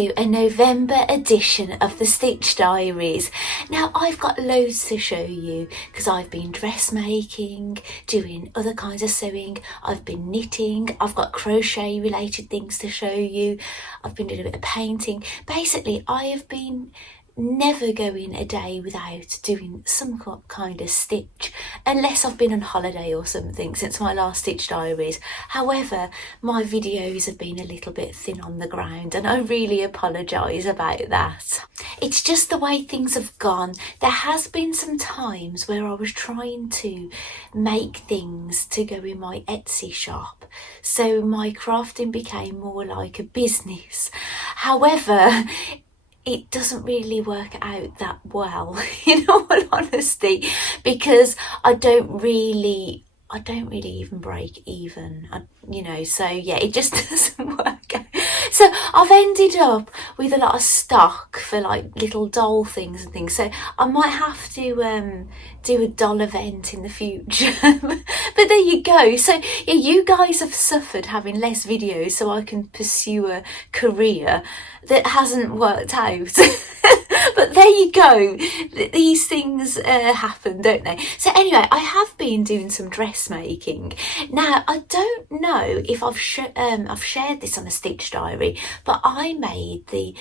to a November edition of the Stitch Diaries. Now I've got loads to show you because I've been dressmaking, doing other kinds of sewing, I've been knitting, I've got crochet related things to show you, I've been doing a bit of painting. Basically I have been never going a day without doing some kind of stitch, unless I've been on holiday or something since my last Stitch Diaries. However, my videos have been a little bit thin on the ground and I really apologise about that. It's just the way things have gone. There has been some times where I was trying to make things to go in my Etsy shop, so my crafting became more like a business. However, it doesn't really work out that well, in all honesty, because I don't really even break even, so yeah, it just doesn't work out. So I've ended up with a lot of stock for like little doll things and things, so I might have to do a doll event in the future. But there you go. So yeah, you guys have suffered having less videos so I can pursue a career that hasn't worked out. But there you go, these things happen, don't they? So anyway, I have been doing some dressmaking. Now I don't know if I've shared this on a Stitch Diary, but I made the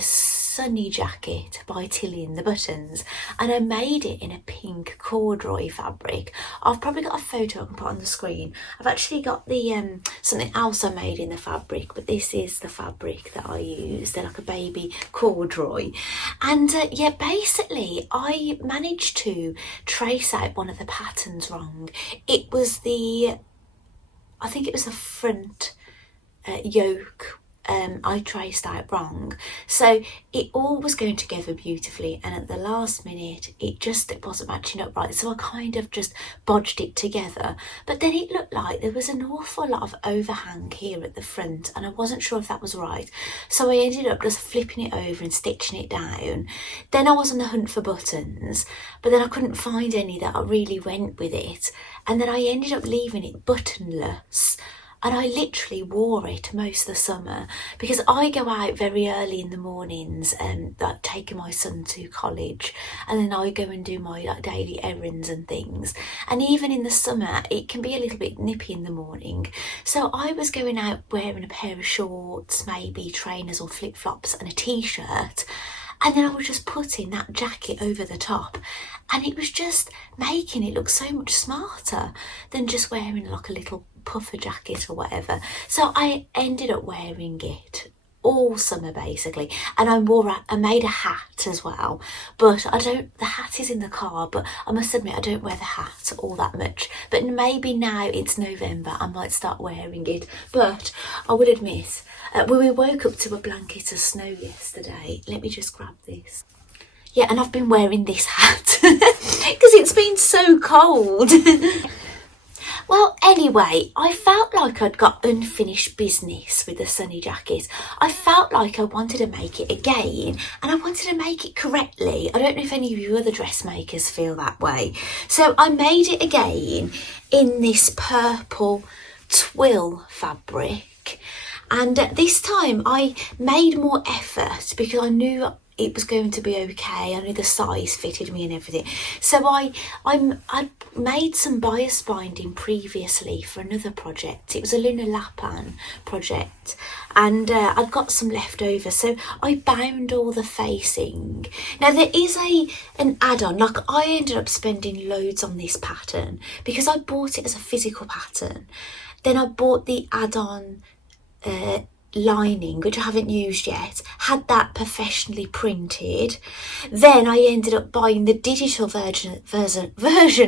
sunny jacket by Tilly and the Buttons, and I made it in a pink corduroy fabric. I've probably got a photo I can put on the screen. I've actually got the something else I made in the fabric, but this is the fabric that I used. They're like a baby corduroy. And yeah, basically I managed to trace out one of the patterns wrong. It was I think it was the front yoke I traced out wrong, so it all was going together beautifully, and at the last minute it wasn't matching up right, so I kind of just bodged it together. But then it looked like there was an awful lot of overhang here at the front and I wasn't sure if that was right, so I ended up just flipping it over and stitching it down. Then I was on the hunt for buttons, but then I couldn't find any that really went with it, and then I ended up leaving it buttonless. And I literally wore it most of the summer because I go out very early in the mornings, like taking my son to college, and then I go and do my daily errands and things. And even in the summer, it can be a little bit nippy in the morning. So I was going out wearing a pair of shorts, maybe trainers or flip-flops and a t-shirt. And then I was just putting that jacket over the top, and it was just making it look so much smarter than just wearing like a little puffer jacket or whatever. So I ended up wearing it all summer basically, and I made a hat as well, but the hat is in the car, but I must admit I don't wear the hat all that much. But maybe now it's November I might start wearing it. But I would admit, when we woke up to a blanket of snow yesterday, let me just grab this. Yeah, and I've been wearing this hat because it's been so cold. Well, anyway, I felt like I'd got unfinished business with the sunny jacket. I felt like I wanted to make it again, and I wanted to make it correctly. I don't know if any of you other dressmakers feel that way. So I made it again in this purple twill fabric. And this time I made more effort because I knew it was going to be okay. I knew the size fitted me and everything. So I made some bias binding previously for another project. It was a Luna Lapan project, and I'd got some left over, so I bound all the facing. Now there is an add-on, like I ended up spending loads on this pattern because I bought it as a physical pattern. Then I bought the add-on lining, which I haven't used yet, had that professionally printed. Then I ended up buying the digital version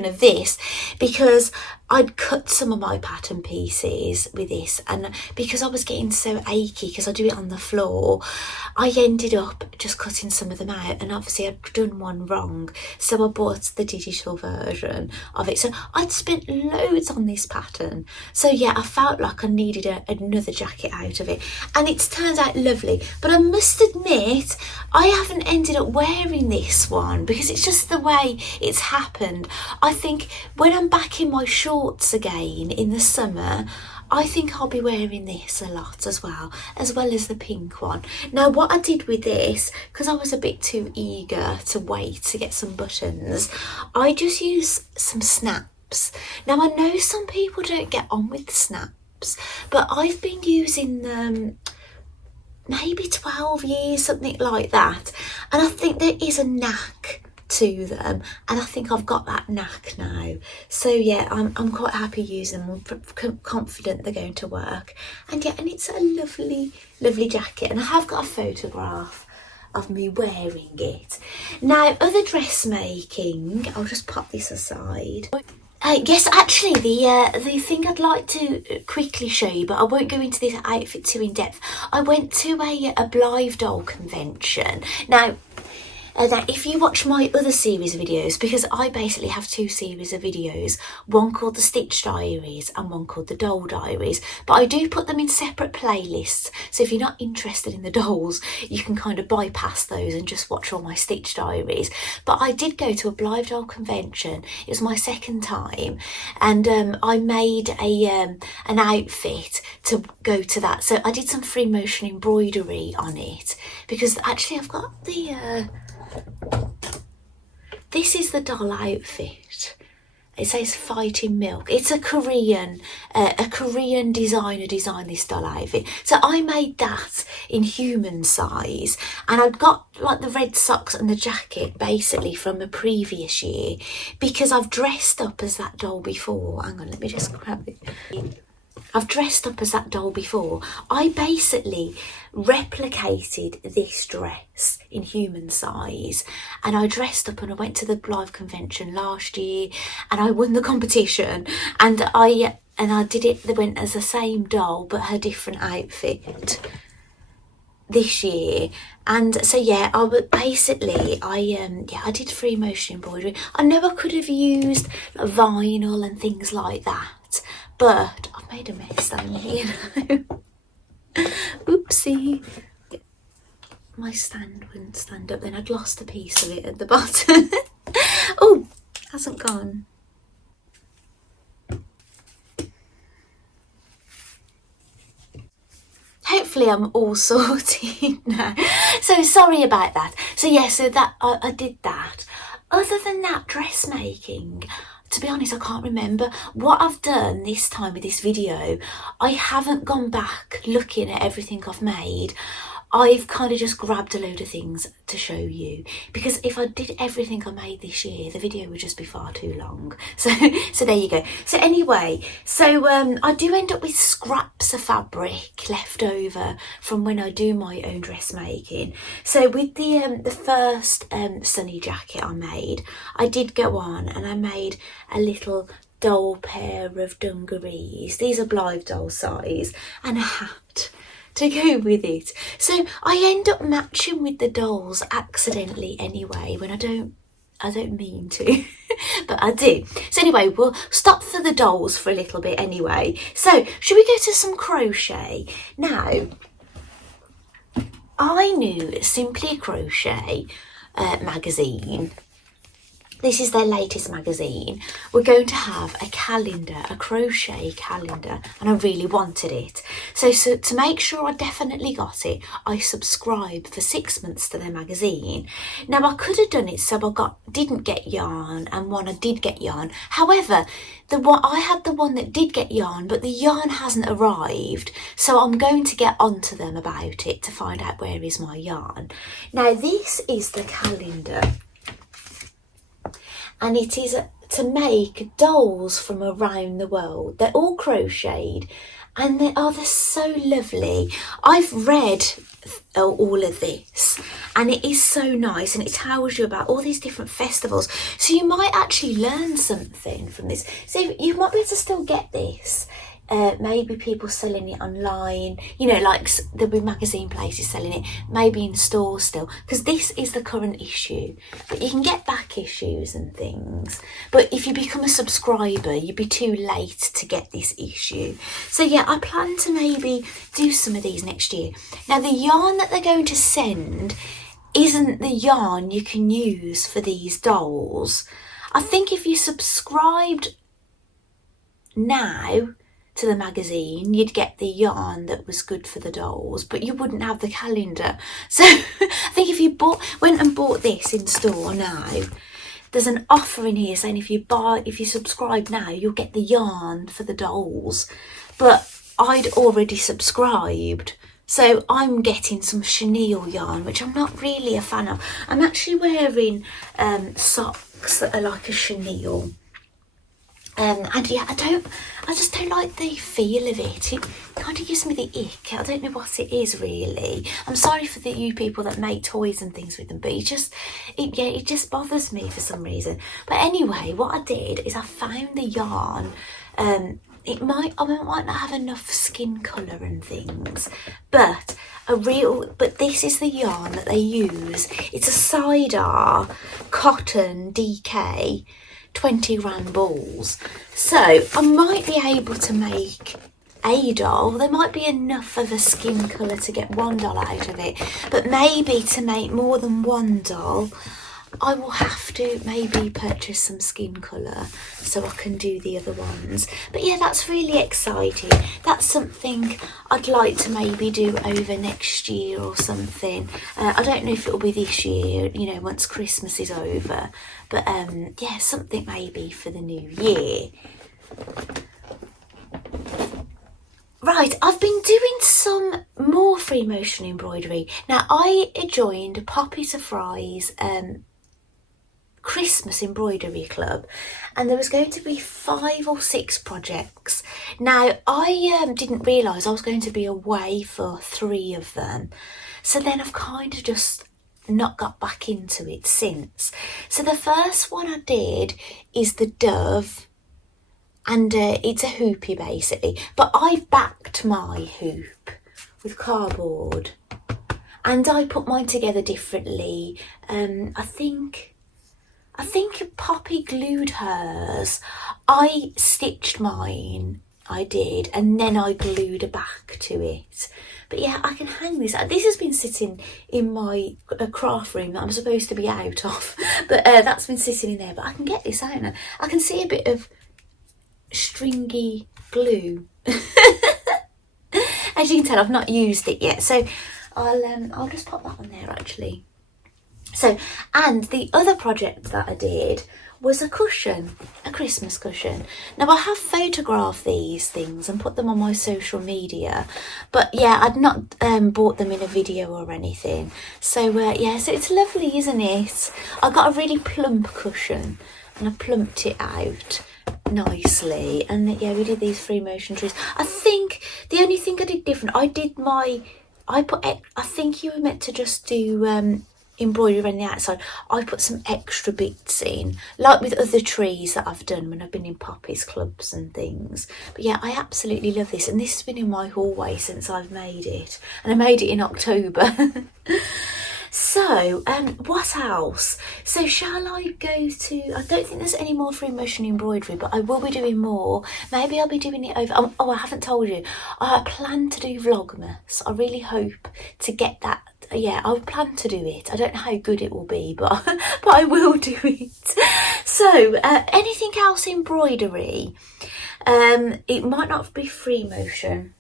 of this because I'd cut some of my pattern pieces with this, and because I was getting so achy because I do it on the floor, I ended up just cutting some of them out, and obviously I'd done one wrong, so I bought the digital version of it. So I'd spent loads on this pattern, so yeah, I felt like I needed another jacket out of it, and it's turned out lovely. But I must admit I haven't ended up wearing this one because it's just the way it's happened. I think when I'm back in my shorts again in the summer, I think I'll be wearing this a lot as well as the pink one. Now what I did with this, because I was a bit too eager to wait to get some buttons, I just used some snaps. Now I know some people don't get on with snaps, but I've been using them maybe 12 years, something like that, and I think there is a knack to them, and I think I've got that knack now. So yeah, I'm quite happy using them. I'm confident they're going to work, and yeah, and it's a lovely jacket, and I have got a photograph of me wearing it. Now other dressmaking, I'll just pop this aside. Yes, actually, the thing I'd like to quickly show you, but I won't go into this outfit too in depth. I went to a Blythe doll convention. Now if you watch my other series of videos, because I basically have two series of videos, one called the Stitch Diaries and one called the Doll Diaries, but I do put them in separate playlists, so if you're not interested in the dolls, you can kind of bypass those and just watch all my Stitch Diaries. But I did go to a Blythe doll convention. It was my second time, and I made an outfit to go to that, so I did some free motion embroidery on it, because actually I've got the this is the doll outfit. It says Fighting Milk. It's a Korean designer designed this doll outfit. So I made that in human size, and I've got like the red socks and the jacket basically from the previous year, because I've dressed up as that doll before. Hang on, let me just grab it. I've dressed up as that doll before. I basically replicated this dress in human size, and I dressed up and I went to the Blythe convention last year and I won the competition, and I did it. They went as the same doll but her different outfit this year. And so yeah, I would basically I did free motion embroidery. I know I could have used like vinyl and things like that, but I've made a mess down here now. Oopsie. My stand wouldn't stand up then. I'd lost a piece of it at the bottom. Oh, hasn't gone. Hopefully I'm all sorted now. So sorry about that. So yeah, so that I did that. Other than that, dressmaking, to be honest, I can't remember what I've done this time with this video. I haven't gone back looking at everything I've made. I've kind of just grabbed a load of things to show you, because if I did everything I made this year, the video would just be far too long. So there you go. So anyway, so I do end up with scraps of fabric left over from when I do my own dressmaking. So with the first sunny jacket I made, I did go on and I made a little doll pair of dungarees. These are Blythe doll size, and a hat to go with it. So I end up matching with the dolls accidentally anyway, when I don't mean to, but I do. So anyway, we'll stop for the dolls for a little bit anyway. So should we go to some crochet? Now, I knew Simply Crochet magazine. This is their latest magazine. We're going to have a calendar, a crochet calendar, and I really wanted it. So to make sure I definitely got it, I subscribed for 6 months to their magazine. Now I could have done it so I didn't get yarn, and one I did get yarn. However, I had the one that did get yarn, but the yarn hasn't arrived. So I'm going to get onto them about it to find out where is my yarn. Now this is the calendar, and it is to make dolls from around the world. They're all crocheted, and they're so lovely. I've read all of this, and it is so nice, and it tells you about all these different festivals, so you might actually learn something from this. So you might be able to still get this. Maybe people selling it online, you know, like there'll be magazine places selling it, maybe in stores still, because this is the current issue, but you can get back issues and things. But if you become a subscriber, you'd be too late to get this issue. So yeah, I plan to maybe do some of these next year. Now the yarn that they're going to send isn't the yarn you can use for these dolls. I think if you subscribed now to the magazine, you'd get the yarn that was good for the dolls, but you wouldn't have the calendar. So I think if you went and bought this in store now, there's an offer in here saying if you subscribe now, you'll get the yarn for the dolls. But I'd already subscribed, so I'm getting some chenille yarn, which I'm not really a fan of. I'm actually wearing socks that are like a chenille. And yeah, I just don't like the feel of it. It kind of gives me the ick. I don't know what it is really. I'm sorry for you people that make toys and things with them, but it just bothers me for some reason. But anyway, what I did is I found the yarn. I might not have enough skin colour and things, but this is the yarn that they use. It's a cider cotton DK 20 gram balls. So I might be able to make a doll. There might be enough of a skin colour to get one doll out of it, but maybe to make more than one doll, I will have to maybe purchase some skin colour so I can do the other ones. But yeah, that's really exciting. That's something I'd like to maybe do over next year or something. I don't know if it'll be this year, you know, once Christmas is over. But yeah, something maybe for the new year. Right, I've been doing some more free motion embroidery. Now, I joined Poppy to Fry's Christmas embroidery club, and there was going to be 5 or 6 projects. Now, I didn't realise I was going to be away for 3 of them, so then I've kind of just not got back into it since. So the first one I did is the dove, and it's a hoopy basically, but I backed my hoop with cardboard and I put mine together differently. I think Poppy glued hers. I stitched mine, I did, and then I glued a back to it. But yeah, I can hang this out. This has been sitting in my craft room that I'm supposed to be out of, but that's been sitting in there. But I can get this out now. I can see a bit of stringy glue. As you can tell, I've not used it yet, so I'll just pop that on there actually. So, and the other project that I did was a cushion, a Christmas cushion. Now, I have photographed these things and put them on my social media, but yeah, I'd not bought them in a video or anything. So yeah, so it's lovely, isn't it? I got a really plump cushion and I plumped it out nicely, and yeah, we did these free motion trees. I think the only thing I did different, I think you were meant to just do embroidery around the outside. I put some extra bits in, like with other trees that I've done when I've been in Poppy's clubs and things. But yeah, I absolutely love this, and this has been in my hallway since I've made it, and I made it in October. So what else? So shall I go to, I don't think there's any more free motion embroidery, but I will be doing more. Maybe I'll be doing it over, oh, I haven't told you, I plan to do vlogmas. I really hope to get that. Yeah, I plan to do it. I don't know how good it will be, but but I will do it. So anything else embroidery? It might not be free motion.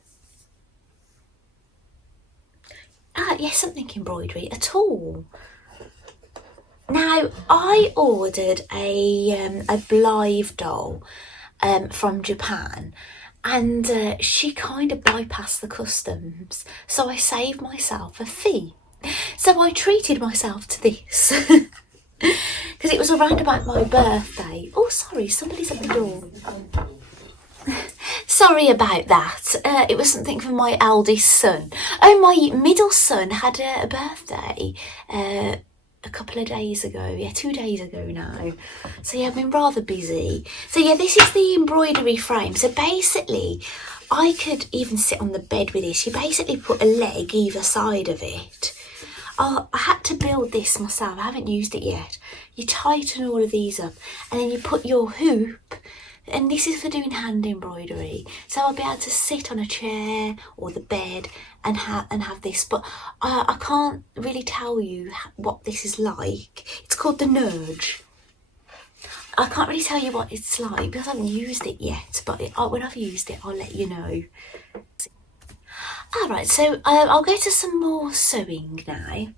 Yes, something embroidery at all. Now, I ordered a Blythe doll from Japan, and she kind of bypassed the customs, so I saved myself a fee. So I treated myself to this because it was around about my birthday. Oh, sorry, somebody's at the door. Sorry about that. It was something for my eldest son. Oh, my middle son had a birthday a couple of days ago. Yeah, 2 days ago now. So yeah, I've been rather busy. So yeah, this is the embroidery frame. So basically, I could even sit on the bed with this. You basically put a leg either side of it. I had to build this myself. I haven't used it yet. You tighten all of these up, and then you put your hoop. And this is for doing hand embroidery, so I'll be able to sit on a chair or the bed and have this. But I can't really tell you what this is like. It's called the Nudge. I can't really tell you what it's like because I haven't used it yet, but when I've used it, I'll let you know. Alright, so I'll go to some more sewing now.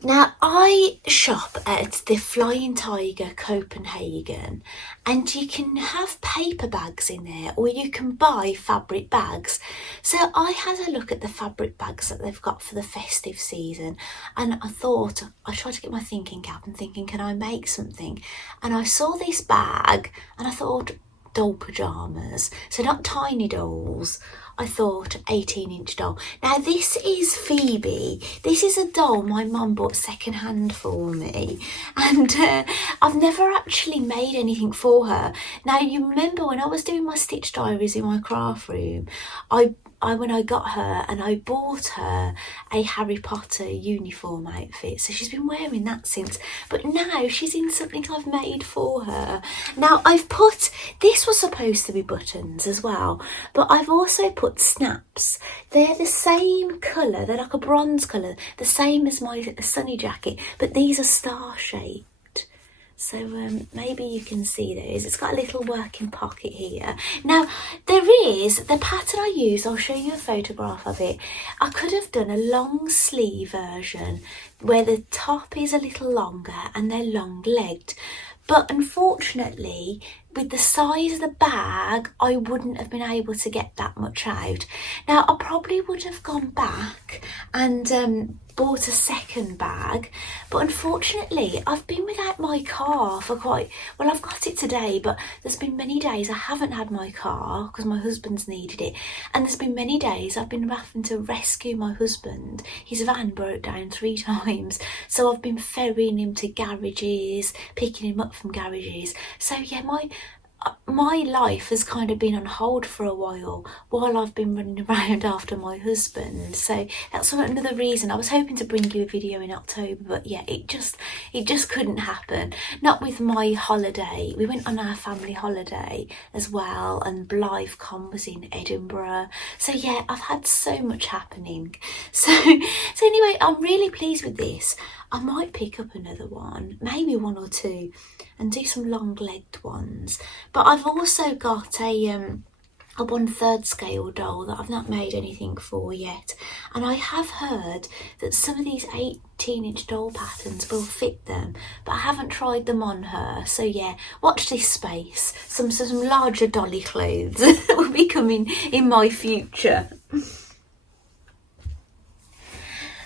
Now, I shop at the Flying Tiger Copenhagen, and you can have paper bags in there or you can buy fabric bags. So I had a look at the fabric bags that they've got for the festive season, and I thought, I tried to get my thinking cap and thinking, can I make something? And I saw this bag and I thought, doll pyjamas, so not tiny dolls. I thought 18-inch doll. Now this is Phoebe. This is a doll my mum bought second-hand for me, and I've never actually made anything for her. Now you remember when I was doing my stitch diaries in my craft room, when I got her and I bought her a Harry Potter uniform outfit, so she's been wearing that since, but now she's in something I've made for her. Now I've put, this was supposed to be buttons as well, but I've also put snaps. They're the same colour, they're like a bronze colour, the same as my sunny jacket, but these are star shaped. So maybe you can see those. It's got a little working pocket here. Now there is the pattern I use. I'll show you a photograph of it. I could have done a long sleeve version where the top is a little longer and they're long legged, but unfortunately with the size of the bag I wouldn't have been able to get that much out. Now I probably would have gone back and bought a second bag, but unfortunately I've been without my car for quite, well I've got it today, but there's been many days I haven't had my car because my husband's needed it, and there's been many days I've been having to rescue my husband. His van broke down 3 times, so I've been ferrying him to garages, picking him up from garages. So yeah, my life has kind of been on hold for a while I've been running around after my husband. So that's another reason. I was hoping to bring you a video in October, but yeah, it just couldn't happen. Not with my holiday. We went on our family holiday as well, and BlytheCon was in Edinburgh. So yeah, I've had so much happening. So anyway, I'm really pleased with this. I might pick up another one, maybe 1 or 2, and do some long-legged ones. But I've also got a 1/3 scale doll that I've not made anything for yet, and I have heard that some of these 18-inch doll patterns will fit them, but I haven't tried them on her. So yeah, watch this space. Some larger dolly clothes will be coming in my future.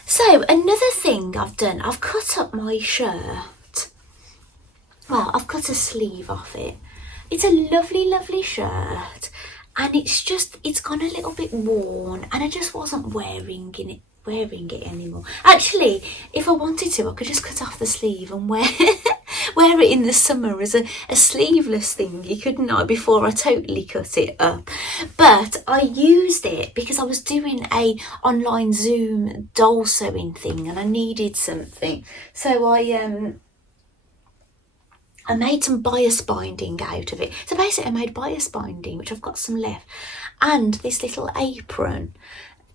So another thing I've done, I've cut up my shirt. Well, I've cut a sleeve off it. It's a lovely, lovely shirt, and it's gone a little bit worn, and I just wasn't wearing it anymore. Actually, if I wanted to, I could just cut off the sleeve and wear it in the summer as a sleeveless thingy, couldn't I, before I totally cut it up. But I used it because I was doing a online Zoom doll sewing thing and I needed something. So I made some bias binding out of it. So basically I made bias binding, which I've got some left, and this little apron.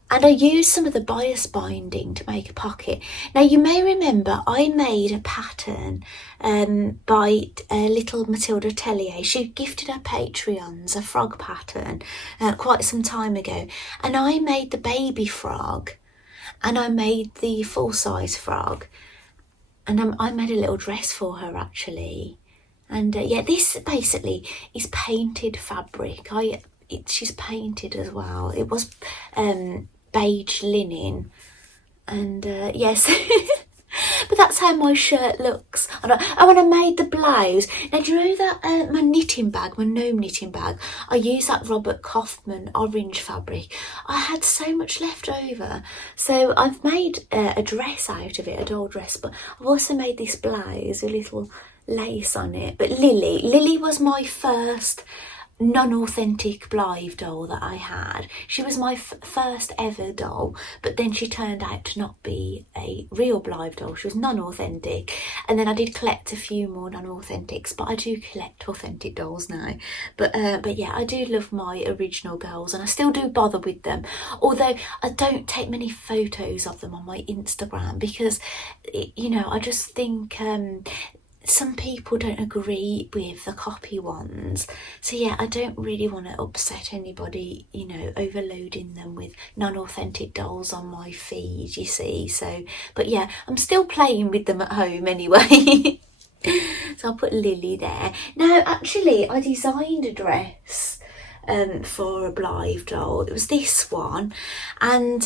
And I used some of the bias binding to make a pocket. Now you may remember I made a pattern by little Matilda Tellier. She gifted her Patreons a frog pattern quite some time ago. And I made the baby frog and I made the full-size frog. And I made a little dress for her actually. And yeah, this basically is painted fabric. She's painted as well. It was beige linen, and yes. But that's how my shirt looks. And when I made the blouse, now do you know that my knitting bag, my gnome knitting bag, I used that Robert Kaufman orange fabric. I had so much left over, so I've made a dress out of it, a doll dress, but I've also made this blouse, a little lace on it. But Lily was my first non-authentic Blythe doll that I had. She was my first ever doll, but then she turned out to not be a real Blythe doll. She was non-authentic, and then I did collect a few more non-authentics, but I do collect authentic dolls now. But yeah, I do love my original girls, and I still do bother with them, although I don't take many photos of them on my Instagram because, you know, I just think some people don't agree with the copy ones, so yeah, I don't really want to upset anybody, you know, overloading them with non-authentic dolls on my feed, you see. So, but yeah, I'm still playing with them at home anyway. So I'll put Lily there. Now actually I designed a dress for a Blythe doll. It was this one, and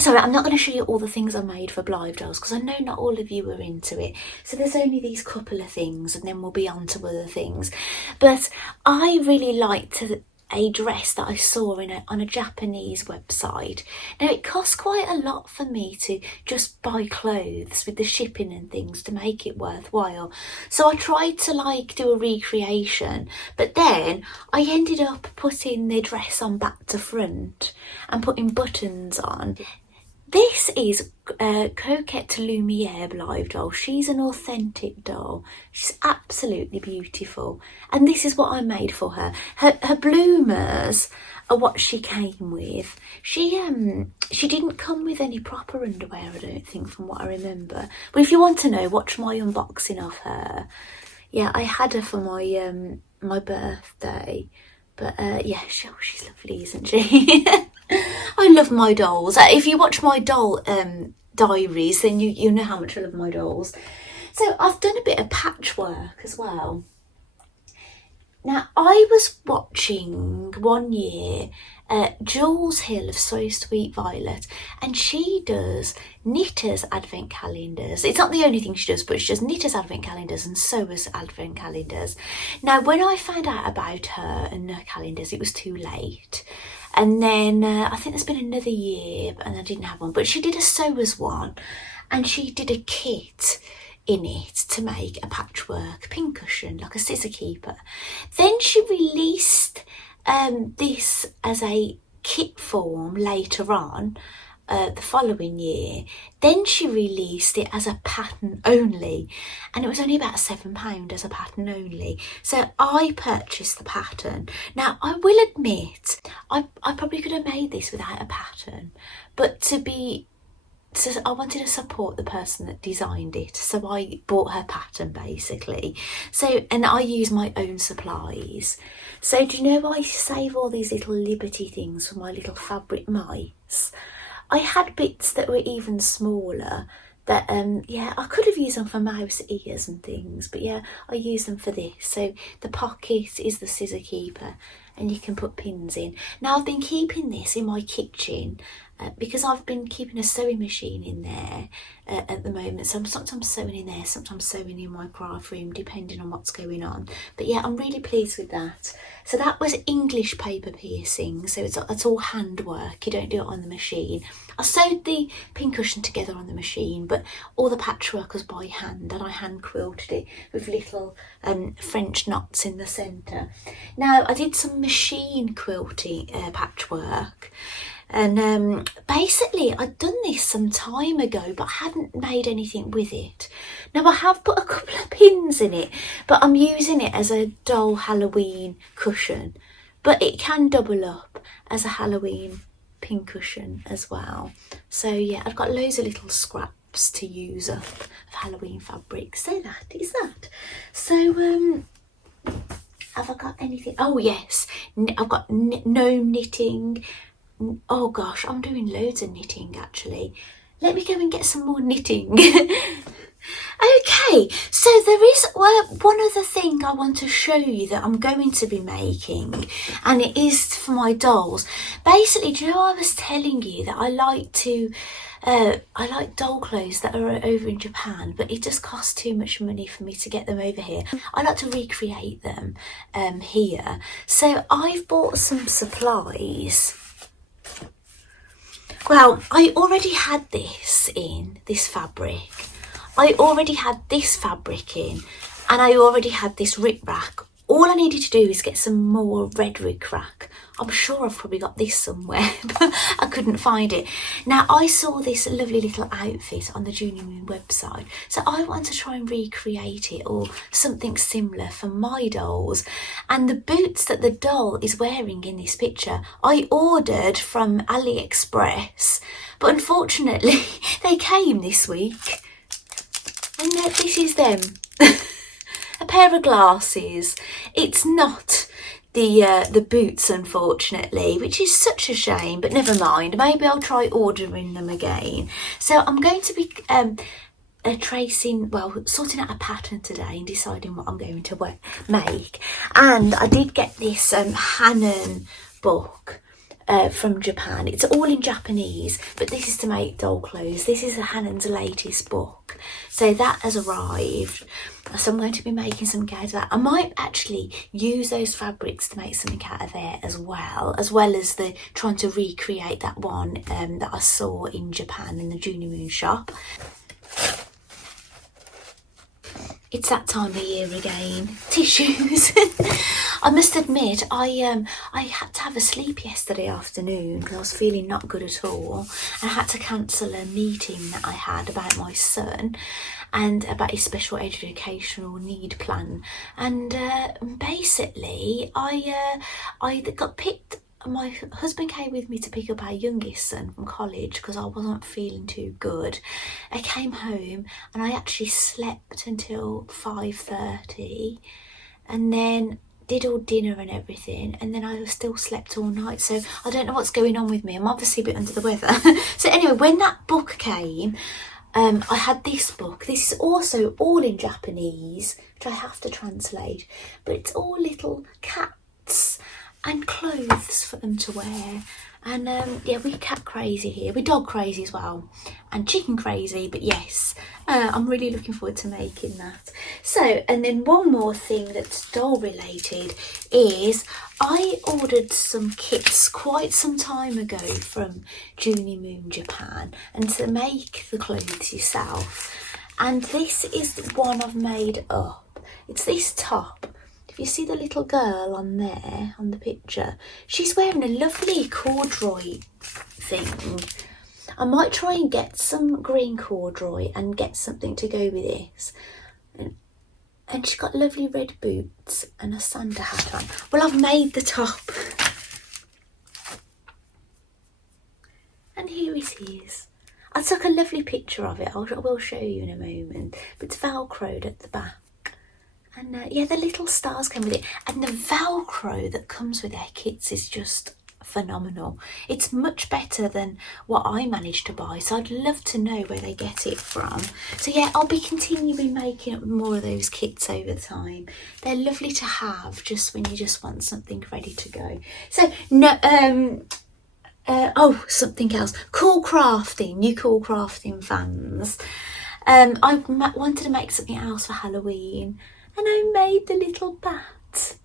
sorry, I'm not going to show you all the things I made for Blythe dolls because I know not all of you are into it. So there's only these couple of things and then we'll be on to other things. But I really liked a dress that I saw on a Japanese website. Now it costs quite a lot for me to just buy clothes with the shipping and things to make it worthwhile. So I tried to like do a recreation, but then I ended up putting the dress on back to front and putting buttons on. This is Coquette Lumiere Blythe doll. She's an authentic doll. She's absolutely beautiful. And this is what I made for her. Her bloomers are what she came with. She didn't come with any proper underwear, I don't think, from what I remember. But if you want to know, watch my unboxing of her. Yeah, I had her for my my birthday. But yeah, she's lovely, isn't she? I love my dolls. If you watch my doll diaries, then you know how much I love my dolls. So I've done a bit of patchwork as well. Now I was watching one year Jules Hill of So Sweet Violet, and she does knitters advent calendars. It's not the only thing she does, but she does knitters advent calendars and sewers advent calendars. Now when I found out about her and her calendars, it was too late. And then I think there's been another year and I didn't have one, but she did a sewers one, and she did a kit in it to make a patchwork pincushion, like a scissor keeper. Then she released this as a kit form later on, the following year. Then she released it as a pattern only, and it was only about £7 as a pattern only. So I purchased the pattern. Now I will admit I probably could have made this without a pattern, but I wanted to support the person that designed it, so I bought her pattern basically. So, and I use my own supplies. So do you know, I save all these little Liberty things for my little fabric mice. I had bits that were even smaller that yeah, I could have used them for mouse ears and things, but yeah, I use them for this. So the pocket is the scissor keeper, and you can put pins in. Now I've been keeping this in my kitchen because I've been keeping a sewing machine in there at the moment. So I'm sometimes sewing in there, sometimes sewing in my craft room, depending on what's going on. But yeah, I'm really pleased with that. So that was English paper piercing. So it's all handwork. You don't do it on the machine. I sewed the pincushion together on the machine, but all the patchwork was by hand, and I hand quilted it with little French knots in the centre. Now I did some machine quilting patchwork. And basically I'd done this some time ago, but I hadn't made anything with it. Now I have put a couple of pins in it, but I'm using it as a doll Halloween cushion, but it can double up as a Halloween pincushion as well. So yeah, I've got loads of little scraps to use up of Halloween fabric. So that is that. So have I got anything? Oh yes, I've got gnome knitting. Oh gosh, I'm doing loads of knitting actually. Let me go and get some more knitting. Okay, so there is one other thing I want to show you that I'm going to be making, and it is for my dolls. Basically, do you know, I was telling you that I like doll clothes that are over in Japan, but it just costs too much money for me to get them over here. I like to recreate them here. So I've bought some supplies. Well, I already had this fabric. I already had this fabric in, and I already had this rickrack. All I needed to do is get some more red rickrack. I'm sure I've probably got this somewhere, but I couldn't find it. Now, I saw this lovely little outfit on the Junior Moon website, so I want to try and recreate it or something similar for my dolls. And the boots that the doll is wearing in this picture, I ordered from AliExpress, but unfortunately, they came this week. And this is them. a pair of glasses. It's not the boots, unfortunately, which is such a shame, but never mind. Maybe I'll try ordering them again. So I'm going to be sorting out a pattern today and deciding what I'm going to make. And I did get this Hanan book from Japan. It's all in Japanese, but this is to make doll clothes. This is Hanan's latest book, so that has arrived. So I'm going to be making something out of that. I might actually use those fabrics to make something out of there as well as the trying to recreate that one that I saw in Japan in the Juni Moon shop. It's that time of year again. Tissues. I must admit, I had to have a sleep yesterday afternoon because I was feeling not good at all. I had to cancel a meeting that I had about my son and about his special educational need plan. And basically, I got picked. My husband came with me to pick up our youngest son from college because I wasn't feeling too good. I came home and I actually slept until 5:30 and then did all dinner and everything, and then I still slept all night. So I don't know what's going on with me. I'm obviously a bit under the weather. So anyway, when that book came, I had this book. This is also all in Japanese, which I have to translate, but it's all little cats and clothes for them to wear. And yeah, we're cat crazy here. We're dog crazy as well, and chicken crazy. But yes, I'm really looking forward to making that. So, and then one more thing that's doll related is I ordered some kits quite some time ago from Juni Moon Japan, and to make the clothes yourself. And this is one I've made up. It's this top. You see the little girl on there, on the picture? She's wearing a lovely corduroy thing. I might try and get some green corduroy and get something to go with this. And she's got lovely red boots and a Santa hat on. Well, I've made the top. And here it is. I took a lovely picture of it. I will show you in a moment. But it's velcroed at the back. And yeah, the little stars came with it. And the Velcro that comes with their kits is just phenomenal. It's much better than what I managed to buy. So I'd love to know where they get it from. So yeah, I'll be continuing making up more of those kits over time. They're lovely to have just when you just want something ready to go. So no, oh, something else. Cool crafting, you cool crafting fans. I wanted to make something else for Halloween. And I made the little bat.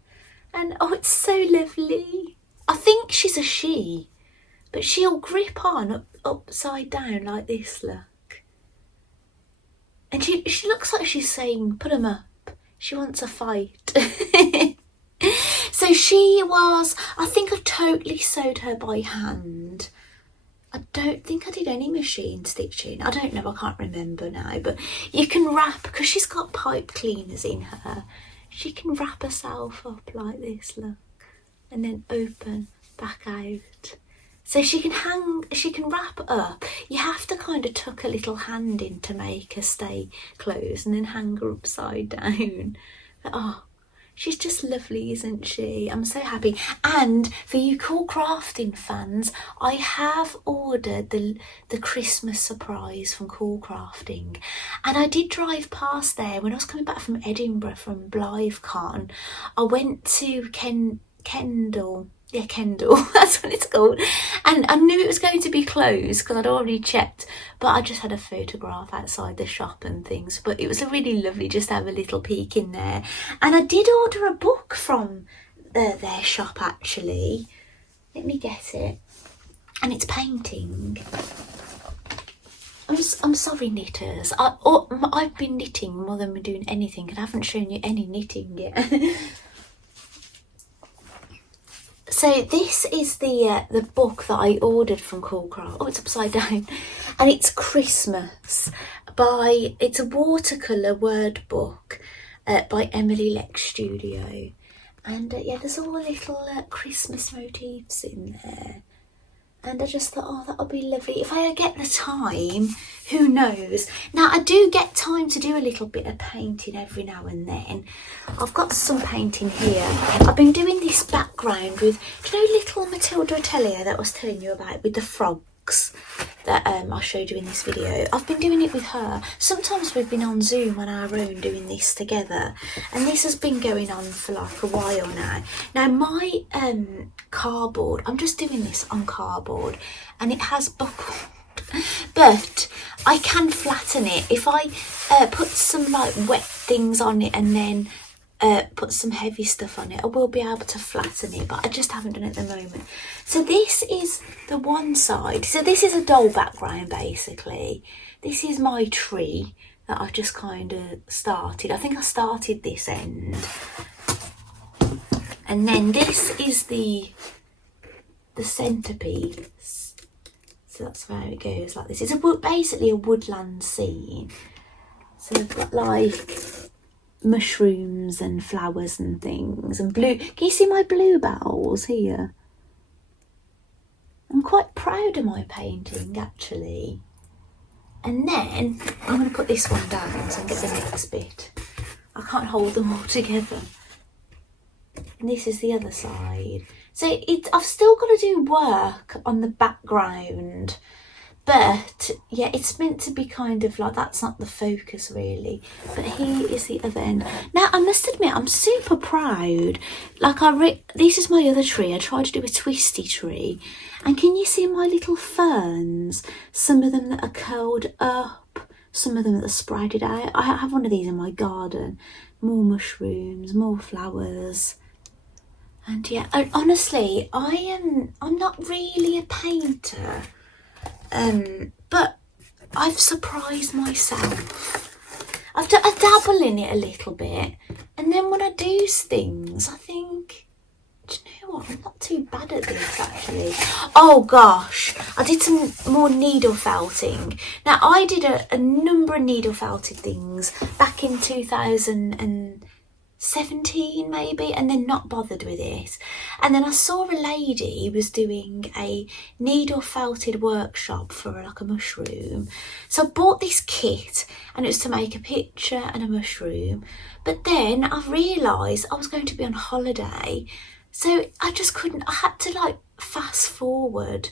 And oh, it's so lovely. I think she's a she, but she'll grip on upside down like this, look. And she looks like she's saying, put 'em up. She wants a fight. So she was, I think I totally sewed her by hand. I don't think I did any machine stitching. I don't know, I can't remember now. But you can wrap, because she's got pipe cleaners in her, she can wrap herself up like this, look. And then open back out. So she can wrap up. You have to kind of tuck a little hand in to make her stay closed and then hang her upside down. But, oh, she's just lovely, isn't she? I'm so happy. And for you cool crafting fans, I have ordered the Christmas surprise from Cool Crafting. And I did drive past there when I was coming back from Edinburgh from BlytheCon. I went to Kendall. Yeah, Kendall, that's what it's called. And I knew it was going to be closed because I'd already checked, but I just had a photograph outside the shop and things. But it was really lovely just to have a little peek in there. And I did order a book from their shop, actually. Let me get it. And it's painting. I'm sorry, knitters. I've been knitting more than been doing anything, and I haven't shown you any knitting yet. So this is the book that I ordered from Cool Craft. Oh, it's upside down. And it's Christmas it's a watercolour word book by Emily Lex Studio. And yeah, there's all little Christmas motifs in there. And I just thought, oh, that would be lovely. If I get the time, who knows? Now, I do get time to do a little bit of painting every now and then. I've got some painting here. I've been doing this background with, do you know little Matilda Atelier that I was telling you about with the frogs that I showed you in this video? I've been doing it with her. Sometimes we've been on Zoom on our own doing this together. And this has been going on for like a while now. Now, my cardboard, I'm just doing this on cardboard and it has buckled, but I can flatten it if I put some like wet things on it and then put some heavy stuff on it. I will be able to flatten it, but I just haven't done it at the moment. So this is the one side. So this is a doll background basically. This is my tree that I've just kind of started. I think I started this end. And then this is the centerpiece. So that's where it goes like this. It's basically a woodland scene. So we've got like mushrooms and flowers and things and blue. Can you see my bluebells here? I'm quite proud of my painting actually. And then I'm going to put this one down so I can get the next bit. I can't hold them all together. And this is the other side. So I've still got to do work on the background, but yeah, it's meant to be kind of like, that's not the focus really. But here is the other end. Now I must admit, I'm super proud. Like this is my other tree. I tried to do a twisty tree, and can you see my little ferns? Some of them that are curled up, some of them that are sprouted out. I have one of these in my garden. More mushrooms, more flowers. And yeah, honestly, I'm not really a painter, but I've surprised myself. I dabble in it a little bit, and then when I do things, I think, do you know what? I'm not too bad at this actually. Oh gosh, I did some more needle felting. Now I did a number of needle felted things back in 2017 maybe, and then not bothered with it. And then I saw a lady was doing a needle felted workshop for like a mushroom, so I bought this kit and it was to make a picture and a mushroom. But then I realised I was going to be on holiday, so I just couldn't. I had to like fast forward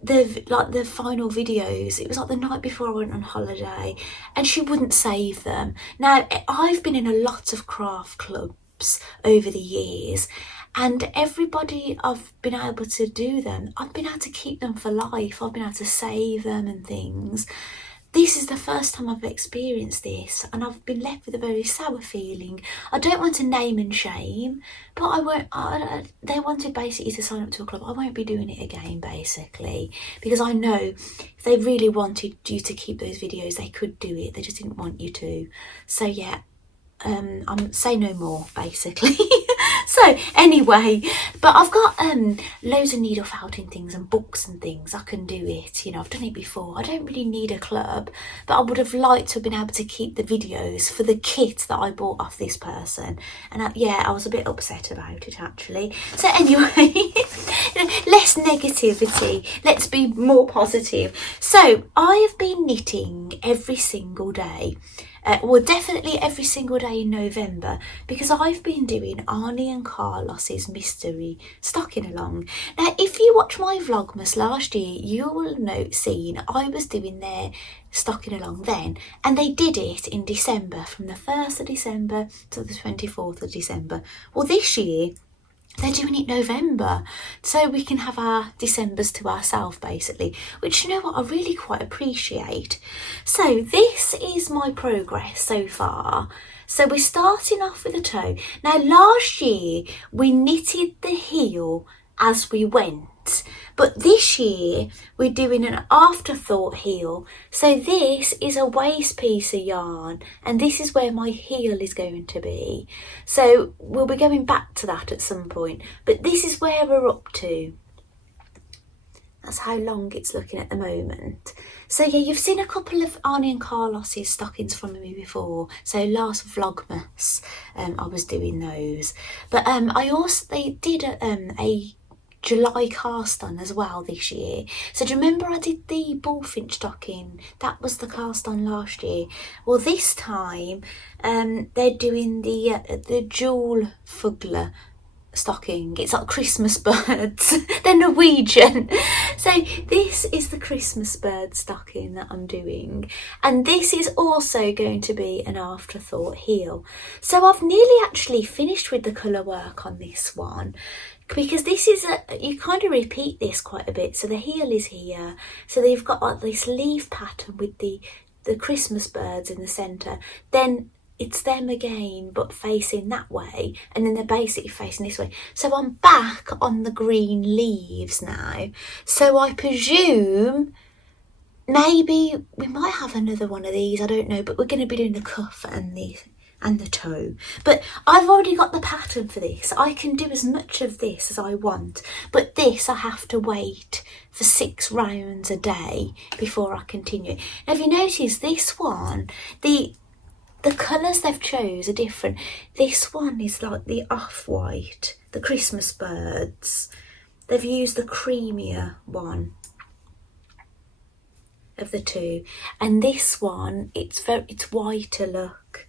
the final videos. It was like the night before I went on holiday, and she wouldn't save them. Now I've been in a lot of craft clubs over the years, and everybody I've been able to do them, I've been able to keep them for life. I've been able to save them and things. This is the first time I've experienced this, and I've been left with a very sour feeling. I don't want to name and shame, but I won't. They wanted basically to sign up to a club. I won't be doing it again, basically, because I know if they really wanted you to keep those videos, they could do it. They just didn't want you to. So yeah, I'm say no more, basically. So anyway, but I've got loads of needle felting things and books and things. I can do it, you know, I've done it before. I don't really need a club, but I would have liked to have been able to keep the videos for the kit that I bought off this person. And yeah, I was a bit upset about it actually. So anyway, less negativity, let's be more positive. So I have been knitting every single day. Well, definitely every single day in November, because I've been doing Arnie and Carlos's mystery stocking along. Now, if you watch my vlogmas last year, you will have seen I was doing their stocking along then, and they did it in December, from the 1st of December to the 24th of December. Well, this year they're doing it November, so we can have our Decembers to ourselves basically, which, you know what, I really quite appreciate. So this is my progress so far. So we're starting off with a toe. Now last year we knitted the heel as we went, but this year we're doing an afterthought heel. So this is a waste piece of yarn, and this is where my heel is going to be. So we'll be going back to that at some point, but this is where we're up to. That's how long it's looking at the moment. So yeah, you've seen a couple of Arnie and Carlos's stockings from me before. So last vlogmas, I was doing those. But they did a July cast on as well this year. So do you remember I did the bullfinch stocking? That was the cast on last year. Well, this time they're doing the jewel fugler stocking. It's like Christmas birds. They're Norwegian. So this is the Christmas bird stocking that I'm doing, and this is also going to be an afterthought heel. So I've nearly actually finished with the colour work on this one, because this is you kind of repeat this quite a bit. So the heel is here, so they've got like this leaf pattern with the Christmas birds in the centre, then it's them again but facing that way, and then they're basically facing this way. So I'm back on the green leaves now, so I presume maybe we might have another one of these, I don't know, but we're going to be doing the cuff and the toe. But I've already got the pattern for this. I can do as much of this as I want, but this I have to wait for 6 rounds a day before I continue. Now if you notice this one, the colours they've chose are different. This one is like the off-white, the Christmas birds. They've used the creamier one of the two, and this one it's whiter look.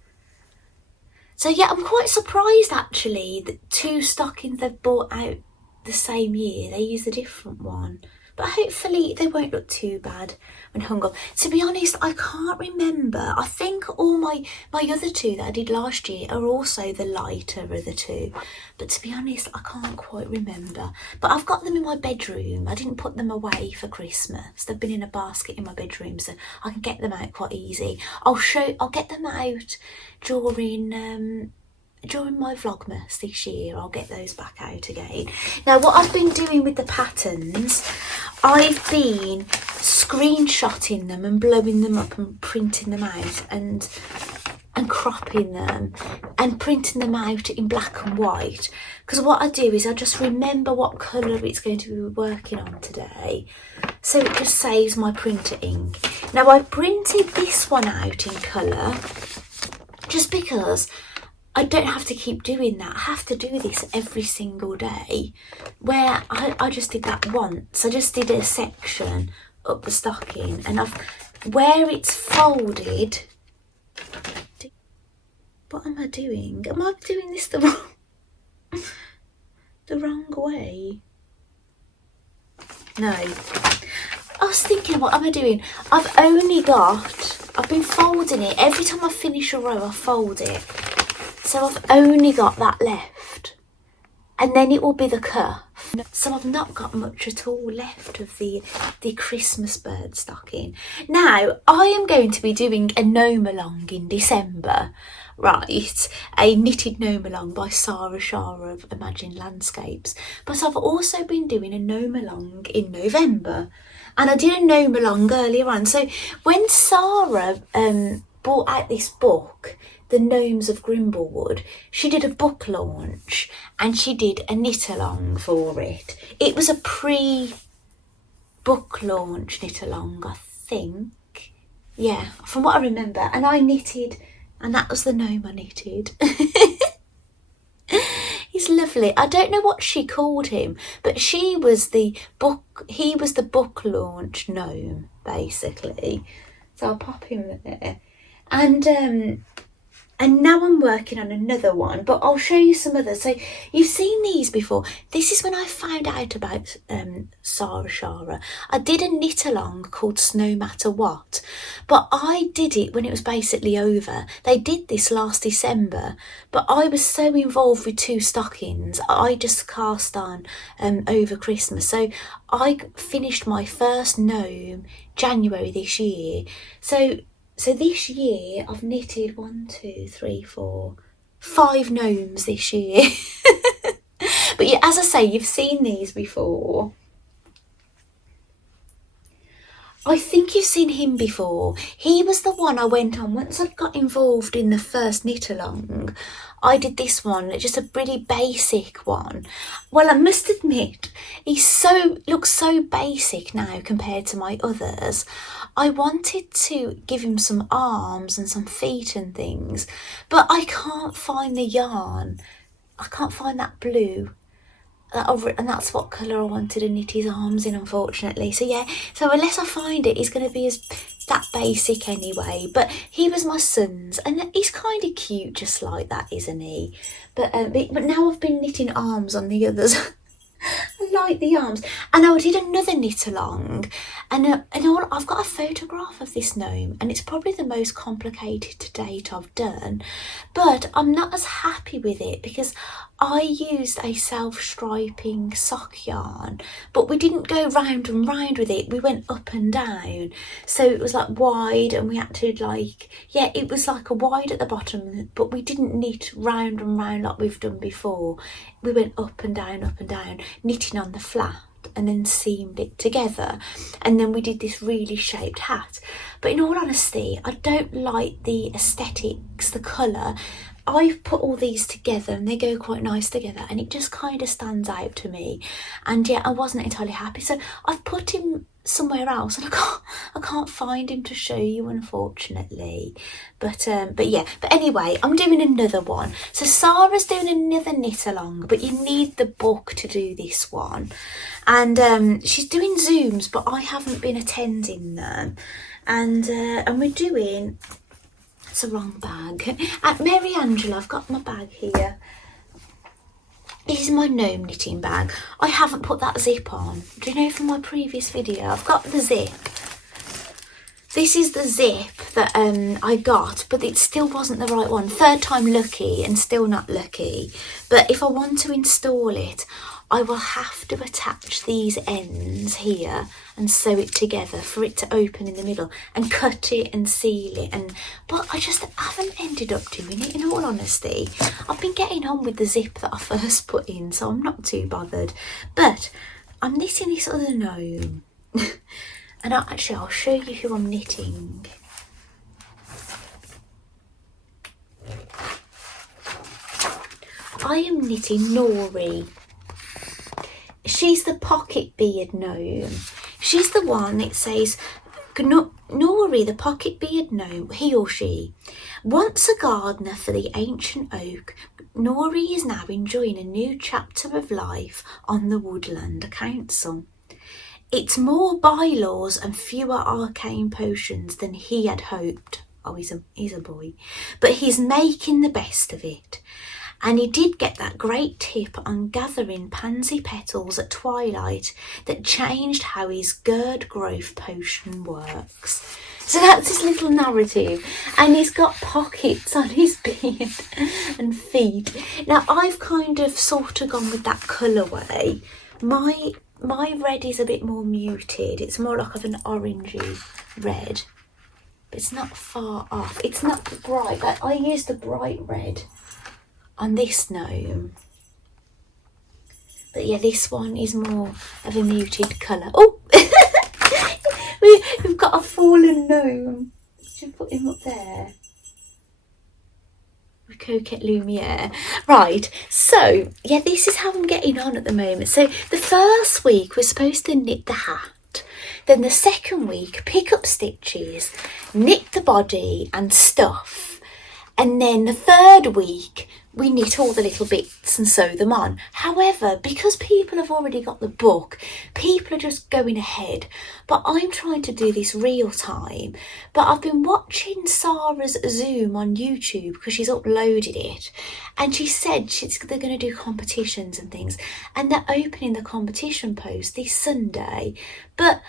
So yeah, I'm quite surprised actually that 2 stockings they've bought out the same year, they use a different one. But hopefully they won't look too bad when hung up. To be honest, I can't remember. I think all my other 2 that I did last year are also the lighter of the 2. But to be honest, I can't quite remember. But I've got them in my bedroom. I didn't put them away for Christmas. They've been in a basket in my bedroom, so I can get them out quite easy. I'll get them out during my vlogmas this year. I'll get those back out again. Now what I've been doing with the patterns, I've been screenshotting them and blowing them up and printing them out and cropping them and printing them out in black and white, because what I do is I just remember what colour it's going to be working on today, so it just saves my printer ink. Now I printed this one out in colour just because I don't have to keep doing that. I have to do this every single day, where I just did that once. I just did a section up the stocking, and where it's folded. What am I doing? Am I doing this the wrong way? No. I was thinking, what am I doing? I've been folding it. Every time I finish a row, I fold it. So I've only got that left, and then it will be the cuff. So I've not got much at all left of the Christmas bird stocking. Now I am going to be doing a gnome along in December, right? A knitted gnome along by Sarah Shara of Imagine Landscapes. But I've also been doing a gnome along in November, and I did a gnome along earlier on. So when Sarah brought out this book, The Gnomes of Grimblewood, she did a book launch and she did a knit along for it. It was a pre-book launch knit along, I think. Yeah, from what I remember. And I knitted, and that was the gnome I knitted. He's lovely. I don't know what she called him, but he was the book launch gnome, basically. So I'll pop him there. And now I'm working on another one, but I'll show you some others. So you've seen these before. This is when I found out about Sarah Shara. I did a knit along called Snow Matter What, but I did it when it was basically over. They did this last December, but I was so involved with 2 stockings, I just cast on over Christmas. So I finished my first gnome January this year. So this year I've knitted 5 gnomes this year. But yeah, as I say, you've seen these before. I think you've seen him before. He was the one I went on once I got involved in the first knit along. I did this one, just a really basic one. Well, I must admit, he looks so basic now compared to my others. I wanted to give him some arms and some feet and things, but I can't find the yarn. I can't find that blue. and that's what colour I wanted to knit his arms in, unfortunately. So yeah, so unless I find it, he's going to be that basic anyway. But he was my son's, and he's kind of cute just like that, isn't he? But now I've been knitting arms on the others. I like the arms, and I did another knit along, and I've got a photograph of this gnome, and it's probably the most complicated to date I've done, but I'm not as happy with it because I used a self-striping sock yarn, but we didn't go round and round with it, we went up and down, so it was like wide, and we had to it was like a wide at the bottom, but we didn't knit round and round like we've done before. We went up and down, knitting on the flat, and then seamed it together, and then we did this really shaped hat. But in all honesty, I don't like the aesthetics, the colour. I've put all these together and they go quite nice together, and it just kind of stands out to me, and yeah, I wasn't entirely happy, so I've put him somewhere else, and I can't find him to show you, unfortunately. But anyway, I'm doing another one. So Sarah's doing another knit along, but you need the book to do this one, and she's doing Zooms, but I haven't been attending them, and we're doing. It's a wrong bag. At Mary Angela, I've got my bag here. This is my gnome knitting bag. I haven't put that zip on. Do you know from my previous video? I've got the zip. This is the zip that I got, but it still wasn't the right one. Third time lucky and still not lucky. But if I want to install it, I will have to attach these ends here and sew it together for it to open in the middle, and cut it and seal it. But I just haven't ended up doing it, in all honesty. I've been getting on with the zip that I first put in, so I'm not too bothered. But I'm knitting this other gnome. And I'll show you who I'm knitting. I am knitting Nori. She's the pocket beard gnome. She's the one, it says, Nori, the pocket beard gnome, he or she. Once a gardener for the ancient oak, Nori is now enjoying a new chapter of life on the Woodland Council. It's more bylaws and fewer arcane potions than he had hoped. Oh, he's a boy. But he's making the best of it. And he did get that great tip on gathering pansy petals at twilight that changed how his gird growth potion works. So that's his little narrative, and he's got pockets on his beard and feet. Now I've kind of sort of gone with that colourway. My red is a bit more muted. It's more like of an orangey red, but it's not far off. It's not bright. I used a bright red on this gnome, but yeah, this one is more of a muted colour. Oh, we've got a fallen gnome. Should put him up there. Coquette Lumiere. Right, so yeah, this is how I'm getting on at the moment. So the first week we're supposed to knit the hat, then the second week pick up stitches, knit the body and stuff, and then the third week we knit all the little bits and sew them on. However, because people have already got the book, people are just going ahead, but I'm trying to do this real time. But I've been watching Sarah's Zoom on YouTube because she's uploaded it, and she said they're going to do competitions and things, and they're opening the competition post this Sunday, but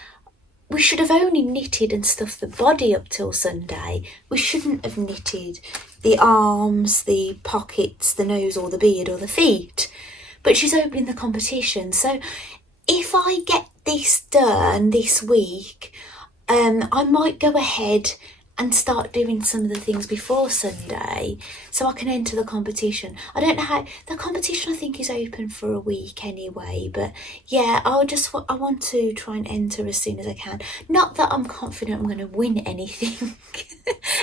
we should have only knitted and stuffed the body up till Sunday. We shouldn't have knitted the arms, the pockets, the nose or the beard or the feet. But she's opening the competition. So if I get this done this week, I might go ahead and start doing some of the things before Sunday so I can enter the competition. I don't know how, the competition I think is open for a week anyway, but yeah, I want to try and enter as soon as I can. Not that I'm confident I'm going to win anything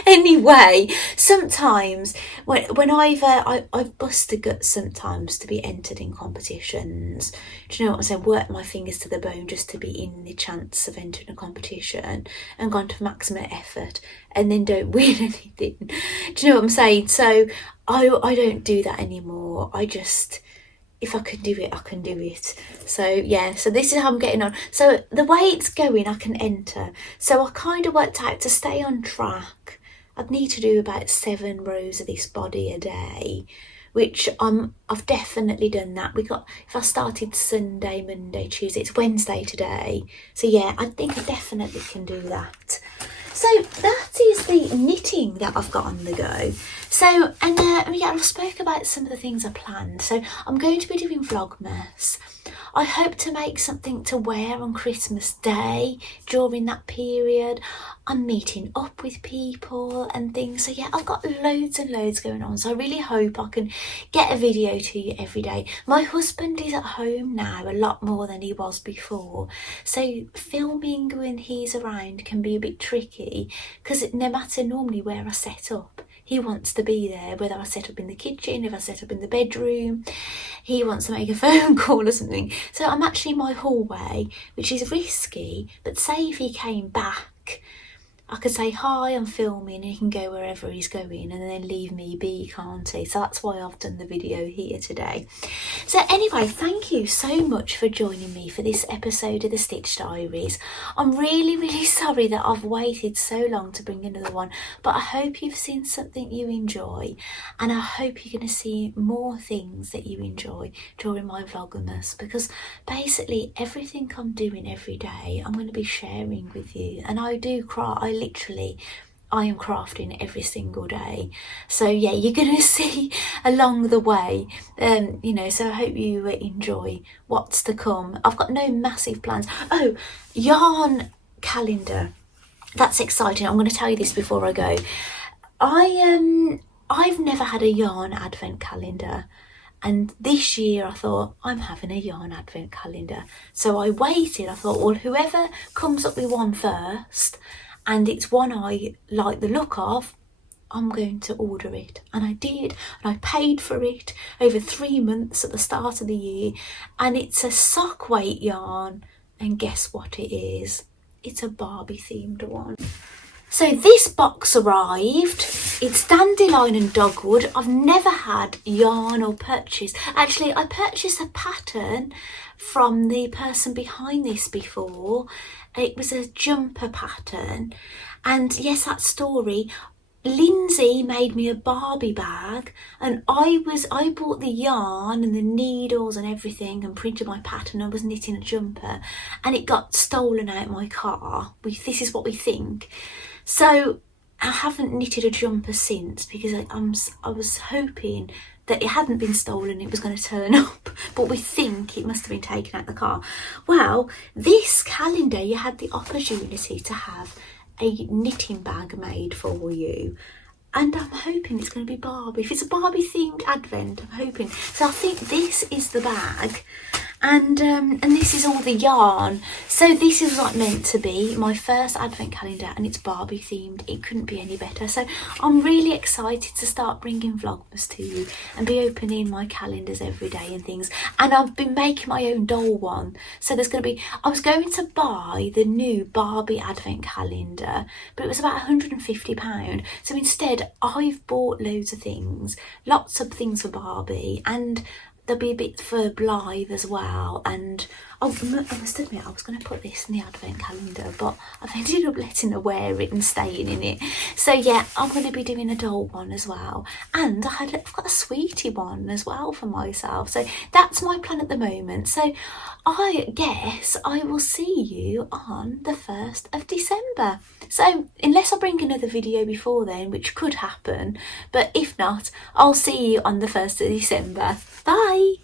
anyway. Sometimes when I've busted guts sometimes to be entered in competitions. Do you know what I'm saying? Worked my fingers to the bone just to be in the chance of entering a competition and gone to maximum effort, and then don't win anything. Do you know what I'm saying? So I don't do that anymore. I just if I can do it, I can do it. So yeah, so this is how I'm getting on. So the way it's going, I can enter. So I kind of worked out to stay on track, I'd need to do about 7 rows of this body a day, which I've definitely done that. If I started Sunday, Monday, Tuesday, it's Wednesday today. So yeah, I think I definitely can do that. So that is the knitting that I've got on the go. So, and yeah, I spoke about some of the things I planned. So I'm going to be doing vlogmas. I hope to make something to wear on Christmas Day during that period. I'm meeting up with people and things. So yeah, I've got loads and loads going on. So I really hope I can get a video to you every day. My husband is at home now a lot more than he was before. So filming when he's around can be a bit tricky because no matter normally where I set up, he wants to be there, whether I set up in the kitchen, if I set up in the bedroom, he wants to make a phone call or something. So I'm actually in my hallway, which is risky, but say if he came back, I could say, hi, I'm filming, and he can go wherever he's going and then leave me be, can't he? So that's why I've done the video here today. So anyway, thank you so much for joining me for this episode of the Stitch Diaries. I'm really sorry that I've waited so long to bring another one, but I hope you've seen something you enjoy, and I hope you're going to see more things that you enjoy during my vlogmas, because basically everything I'm doing every day I'm going to be sharing with you. And I am crafting every single day. So yeah, you're going to see along the way, you know, so I hope you enjoy what's to come. I've got no massive plans. Oh, yarn calendar. That's exciting. I'm going to tell you this before I go. I've never had a yarn advent calendar. And this year I thought, I'm having a yarn advent calendar. So I waited. I thought, well, whoever comes up with one first, and it's one I like the look of, I'm going to order it. And I did, and I paid for it over 3 months at the start of the year. And it's a sock weight yarn, and guess what it is? It's a Barbie themed one. So this box arrived. It's dandelion and dogwood. I've never had yarn or purchase. Actually, I purchased a pattern from the person behind this before. It was a jumper pattern. And yes, that story. Lindsay made me a Barbie bag, and I bought the yarn and the needles and everything and printed my pattern. I was knitting a jumper and it got stolen out my car. This is what we think. So I haven't knitted a jumper since, because I was hoping that it hadn't been stolen, it was going to turn up, but we think it must have been taken out the car. Well, this calendar, you had the opportunity to have a knitting bag made for you, and I'm hoping it's going to be Barbie. If it's a Barbie themed advent, I'm hoping. So I think this is the bag, and this is all the yarn. So this is what meant to be my first advent calendar, and it's Barbie themed. It couldn't be any better. So I'm really excited to start bringing vlogmas to you and be opening my calendars every day and things. And I've been making my own doll one. So there's going to be, I was going to buy the new Barbie advent calendar, but it was about £150. So instead I've bought loads of things, lots of things for Barbie, and there'll be a bit for Blythe as well. And I must admit, I was going to put this in the advent calendar, but I've ended up letting her wear it and staying in it. So yeah, I'm going to be doing a doll one as well. And I've got a sweetie one as well for myself. So that's my plan at the moment. So I guess I will see you on the 1st of December. So unless I bring another video before then, which could happen, but if not, I'll see you on the 1st of December. Bye!